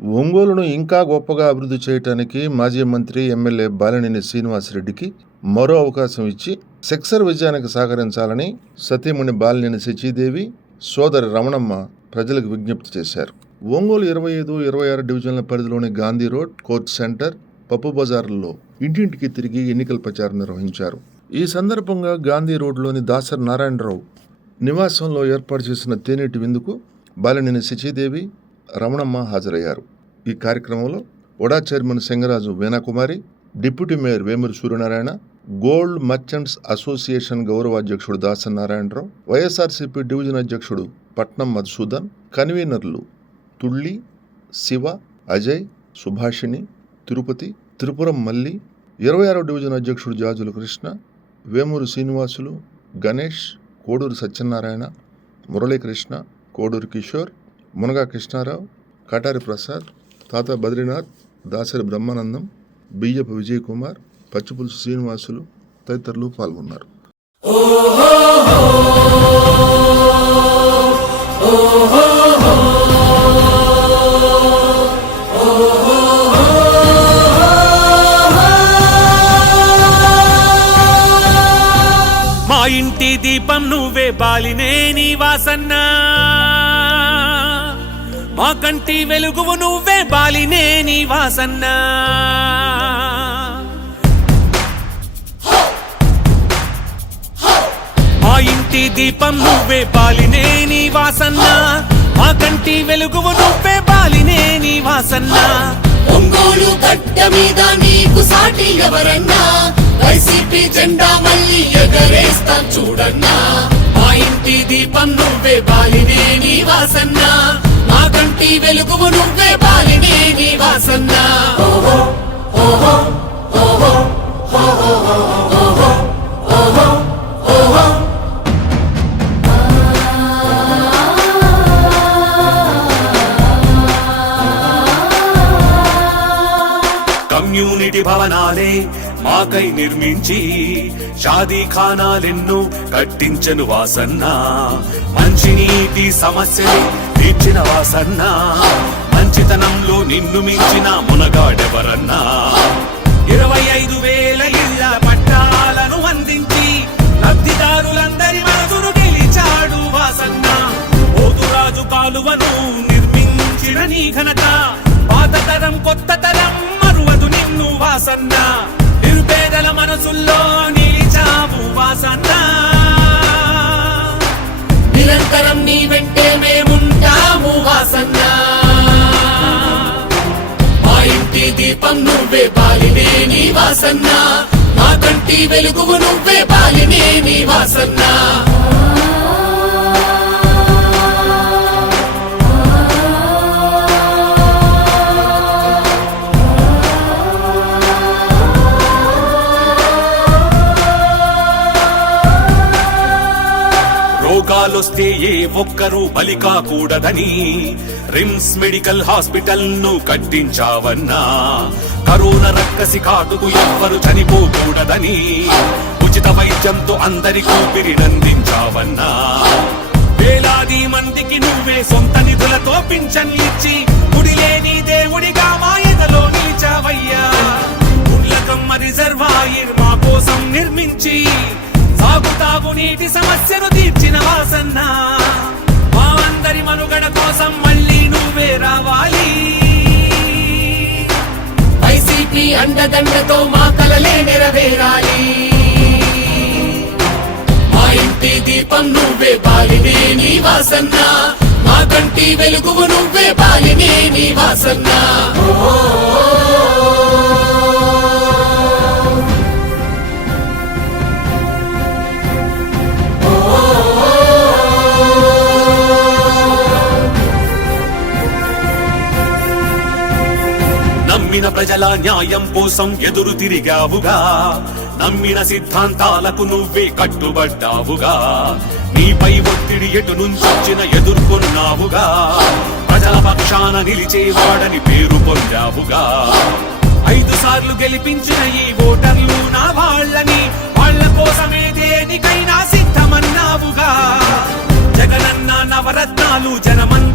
ఒంగోలును ఇంకా గొప్పగా అభివృద్ధి చేయడానికి మాజీ మంత్రి ఎమ్మెల్యే బాలినేని శ్రీనివాసరెడ్డికి మరో అవకాశం ఇచ్చి సెక్సర్ విజయానికి సహకరించాలని సతీమణి బాలినేని శచీదేవి సోదరి రమణమ్మ ప్రజలకు విజ్ఞప్తి చేశారు. ఒంగోలు ఇరవై ఐదు ఇరవై ఆరు డివిజన్ల పరిధిలోని గాంధీ రోడ్ కోర్ట్ సెంటర్ పప్పు బజార్లలో ఇంటింటికి తిరిగి ఎన్నికల ప్రచారం నిర్వహించారు. ఈ సందర్భంగా గాంధీ రోడ్లోని దాసర్ నారాయణరావు నివాసంలో ఏర్పాటు చేసిన తేనెటి విందుకు బాలినేని శచీదేవి రమణమ్మ హాజరయ్యారు. ఈ కార్యక్రమంలో VUDA chairman Singaraju Veenakumari deputy mayor Vemuri Suryanarayana gold merchants association గౌరవ అధ్యక్షుడు దాసన్ నారాయణరావు వైఎస్ఆర్సీపీ డివిజన్ అధ్యక్షుడు పట్నం మధుసూదన్ కన్వీనర్లు తుళ్ళి శివ అజయ్ సుభాషిణి తిరుపతి త్రిపురం మల్లి ఇరవై ఆరో డివిజన్ అధ్యక్షుడు జాజుల కృష్ణ వేమూరు శ్రీనివాసులు గణేష్ కోడూరు సత్యనారాయణ మురళీకృష్ణ కోడూరు కిషోర్ మునగా కృష్ణారావు కటారి ప్రసాద్ తాత బద్రీనాథ్ దాసరి బ్రహ్మానందం బియ్యపు విజయ్ కుమార్ పచ్చిపులుసు శ్రీనివాసులు తదితరులు పాల్గొన్నారు. మా ఇంటి దీపం నువ్వే బాలినే నీ వాసన్నా మా కంటి వెలుగువు నువ్వే బాలినే నీ వాసన్న. మా ఇంటి దీపం నువ్వే బాలినే నీ వాసన్న. మా కంటి వెలుగువు నువ్వే బాలినే నీ వాసన్న. ఒంగోలు గడ్డ మీద నీకు సాటి ఎవరన్నా? వైసీపీ జెండా మళ్ళీ ఎగరేస్తాం చూడన్నా. మా ఇంటి దీపం నువ్వే బాలినే నీ వాసన్నా. మా కంటి వెలుగువు నువ్వే పాలినే నీ వాసన్న కమ్యూనిటీ భవనాలే మాకై నిర్మించి షాదీ ఖానాలెన్నో కట్టించను వాసన్న. మంచినీటి సమస్యలే తీర్చిన వాసన్న. మంచితనంలో నిన్ను మించిన మునగాడెవరన్నా. ఇరవై ఐదు వేల ఇళ్ళ పట్టాలను అందించి లబ్ధిదారులందరి మనసును గెలిచాడు వాసన్న. పోతురాజు కాలువను నిర్మించిన నీ ఘనత. పాత తరం కొత్త తరం మరువదు నిన్ను వాసన్న. నిరుపేదల మనసుల్లో నిలిచావు వాసన్న. నిరంతరం నీ వెంటే మేము నీ వాసన్న. మా కంటి వెలుగు నువ్వే పాలినే నీ వాసన్నా. రోగాలొస్తే ఏ ఒక్కరూ బలి కాకూడదని రిమ్స్ మెడికల్ హాస్పిటల్ను కట్టించావన్నా. కరోనా రక్కసి కాటుకు ఎవ్వరు చనిపోకూడదని ఉచిత వైద్యంతో అందరి ఊపిరినందించావన్నా వేలాది మందికి నువ్వే సొంత నిధులతో పింఛన్ ఇచ్చి గుడి దేవుడిగా మా ఎదలో నిలిచావయ్యా. గుండ్లకమ్మ రిజర్వాయర్ మా కోసం నిర్మించి నీటి సమస్యను తీర్చిన వాసన్న. మా అందరి మనుగడ కోసం మళ్ళీ నువ్వే రావాలి. వైసీపీ అండదండతో మా కలలే నెరవేరాలి. మా ఇంటి దీపం నువ్వే బాలినే నీ వాసన్న. మా కంటి వెలుగు నువ్వే బాలినే నీ వాసన్న. నమ్మిన ప్రజల న్యాయం కోసం ఎదురు తిరిగావుగా. నమ్మిన సిద్ధాంతాలకు నువ్వే కట్టుబడ్డావుగా. నీపై ఒత్తిడి ఎటు నుంచొచ్చిన ఎదుర్కొన్నావుగా. ప్రజల పక్షాన నిలిచేవాడని పేరు పొందావుగా. ఐదు సార్లు గెలిపించిన ఈ ఓటర్లు నా వాళ్ళని వాళ్ళ కోసమే దేనికైనా సిద్ధమన్నావుగా. జగనన్న నవరత్నాలు జనమన్న